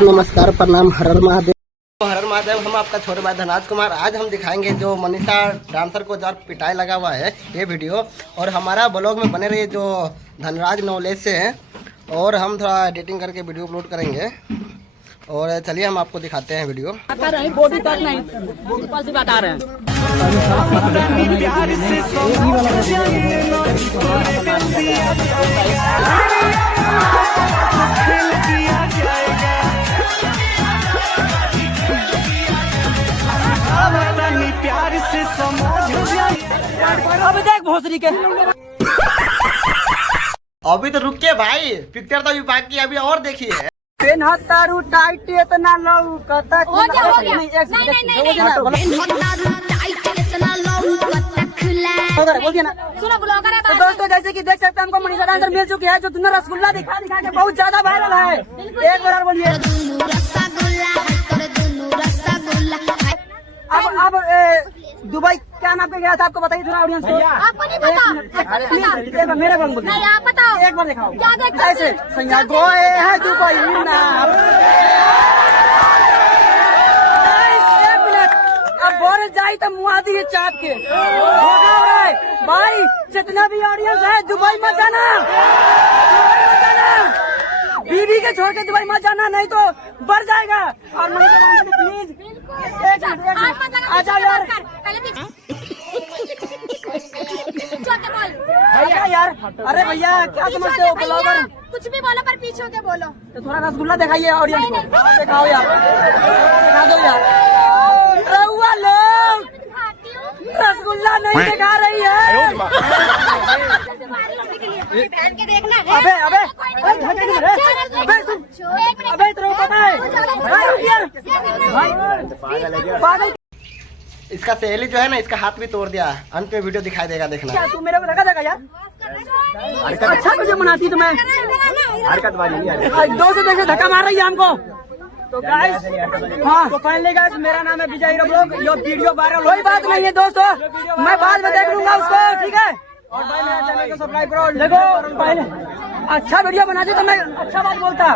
नमस्कार, प्रणाम, हर महादेव। हर महादेव। हम आपका छोटे भाई धनराज कुमार। आज हम दिखाएंगे जो मनीषा डांसर को जो पिटाई लगा हुआ है ये वीडियो, और हमारा ब्लॉग में बने रहिए जो धनराज नॉलेज से है, और हम थोड़ा एडिटिंग करके वीडियो अपलोड करेंगे। और चलिए हम आपको दिखाते हैं वीडियो। बॉडी तक नहीं, ऊपर से बता रहे हैं। अभी देख भोसरी के। अभी तो रुकिए भाई, पिक्चर तो अभी बाकी, अभी और देखिए। पेन हतारू टाइट इतना लौकता हो गया नहीं बोल दिया ना। सुनो ब्लॉगर है। तो दोस्तों जैसे कि देख सकते हैं हमको मनीषा डांसर मिल चुकी है जो दुनिया रसगुल्ला दिखा दिखा के बहुत ज्यादा वायरल है। एक बार बोलिए। अब दुबई क्या नाम पे गया था आपको बताइए थोड़ा ऑडियंस को। आपको नहीं पता? मेरे को बोलिए। नहीं आप बताओ। एक बार दिखाओ। क्या देखते हैं? ऐसे सैया गोए है दुबई ना। एक मिनट, अब बोल जाई तो मुआदी है चाप के भाई। जितना भी ऑडियंस है दुबई मत जाना, बीबी के छोड़ के दुबई मत जाना, नहीं तो बढ़ जाएगा। और मनीषा डांसर प्लीज एक मिनट आ जाओ यार। भैया यार, अरे भैया क्या समझते हो ब्लॉगर? कुछ भी बोलो पर पीछे होके बोलो। तो थोड़ा रसगुल्ला दिखाइए ऑडियंस को। दिखाओ यार, दिखा दो यार। रहुआ लोग रसगुल्ला नहीं दिखा रही है। पहन के देखना। अबे अबे अबे तो पता है पागल। इसका सहेली जो है ना, इसका हाथ भी तोड़ दिया। अंत में वीडियो दिखाई देगा, देखना। क्या तू मेरे को लगा देगा यार? अच्छा तुझे मनाती तुम्हें दो से देखे धक्का मार रही है हमको। तो गाइस, हाँ तो फाइनली गाइस, मेरा नाम है विजय ब्लॉग। ये वीडियो वायरल, कोई बात नहीं है दोस्तों, मैं बाद में देख लूंगा उसको, ठीक है। और भाई मेरे चैनल को सब्सक्राइब करो। देखो पहले अच्छा वीडियो बनाती तो मैं अच्छा बात बोलता,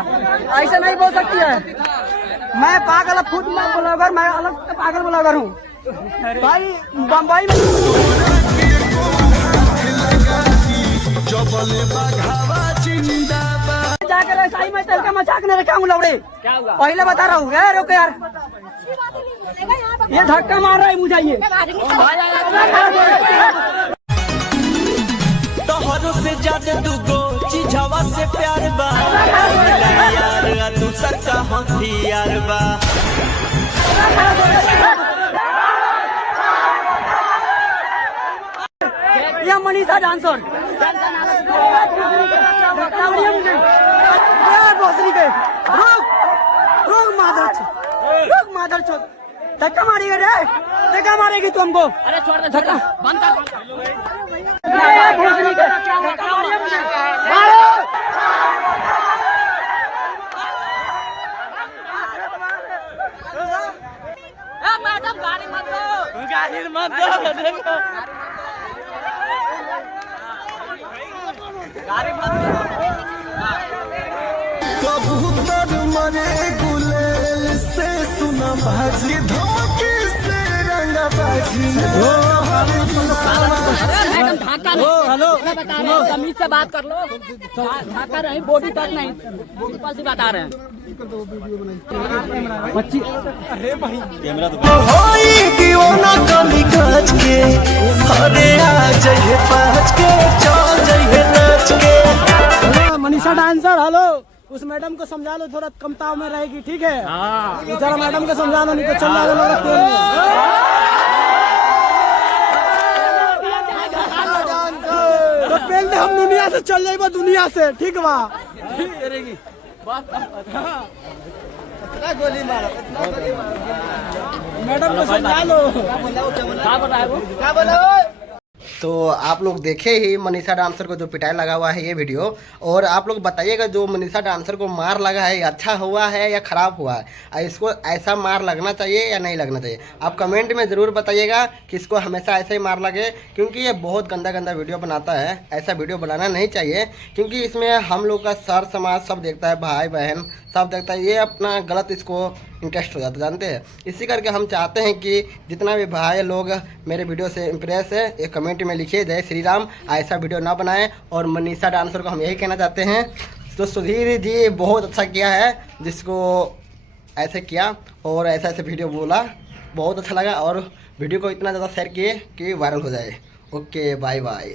ऐसे नहीं बोल सकती है। मैं पागल फूड ब्लॉगर, मैं अलग पागल ब्लॉगर हूँ भाई। बम्बई में जाकर ऐसा ही मैं तेल का मजाक नहीं रखा हूँ लौड़े। पहले बता रहा हूँ यार, रुको यार, ये धक्का मार रहा है मुझे। ये तोहरो से ज्यादा दुगो चिझवा से प्यार बा यार, तू सच्चा हथियार बा। ये मनीषा डांसर रुक माधर चौथ, धक्का मारेगा रे, धक्का मारेगी तू हमको। अरे छोड़ दे, धक्का बंद कर। मैडम गाड़ी मत दो, गाड़ी मत दो, देखो गाड़ी मत दो। कबूतर मरे गुलेल से सुना भाजी, धमकी से रंगा बाजी। मैडम ढाका नहीं, हेलो मैं बता रहा हूँ, तमीज से बात कर लो। ढाका नहीं, बॉडी तक नहीं, ऊपर से बता रहे हैं। दीवाना कमी काज के, अरे आ जाइए पाँच के, चल जाइए नाच के। मनीषा डांसर, हेलो, उस मैडम को समझा लो, थोड़ा कम ताव में रहेगी, ठीक है। जरा मैडम को समझा लो, नहीं तो चल तो पहले हम दुनिया से चल जाएगा, दुनिया से, ठीक बा। गोली मारो, मैडम को समझा लो। क्या बोल रहा है वो? क्या बोला? तो आप लोग देखे ही मनीषा डांसर को जो पिटाई लगा हुआ है ये वीडियो, और आप लोग बताइएगा जो मनीषा डांसर को मार लगा है अच्छा हुआ है या ख़राब हुआ है, इसको ऐसा मार लगना चाहिए या नहीं लगना चाहिए। आप कमेंट में ज़रूर बताइएगा कि इसको हमेशा ऐसे ही मार लगे, क्योंकि ये बहुत गंदा गंदा वीडियो बनाता है। ऐसा वीडियो बनाना नहीं चाहिए, क्योंकि इसमें हम लोग का सर समाज सब देखता है, भाई बहन सब देखता है, ये अपना गलत इसको इंटरेस्ट हो जाता है, जानते हैं। इसी करके हम चाहते हैं कि जितना भी भाई लोग मेरे वीडियो से इम्प्रेस है ये कमेंट में लिखिए जय श्री राम, ऐसा वीडियो ना बनाएं। और मनीषा डांसर को हम यही कहना चाहते हैं, तो सुधीर जी बहुत अच्छा किया है जिसको ऐसे किया और ऐसा ऐसे वीडियो बोला, बहुत अच्छा लगा, और वीडियो को इतना ज़्यादा शेयर किए कि वायरल हो जाए। Okay bye bye.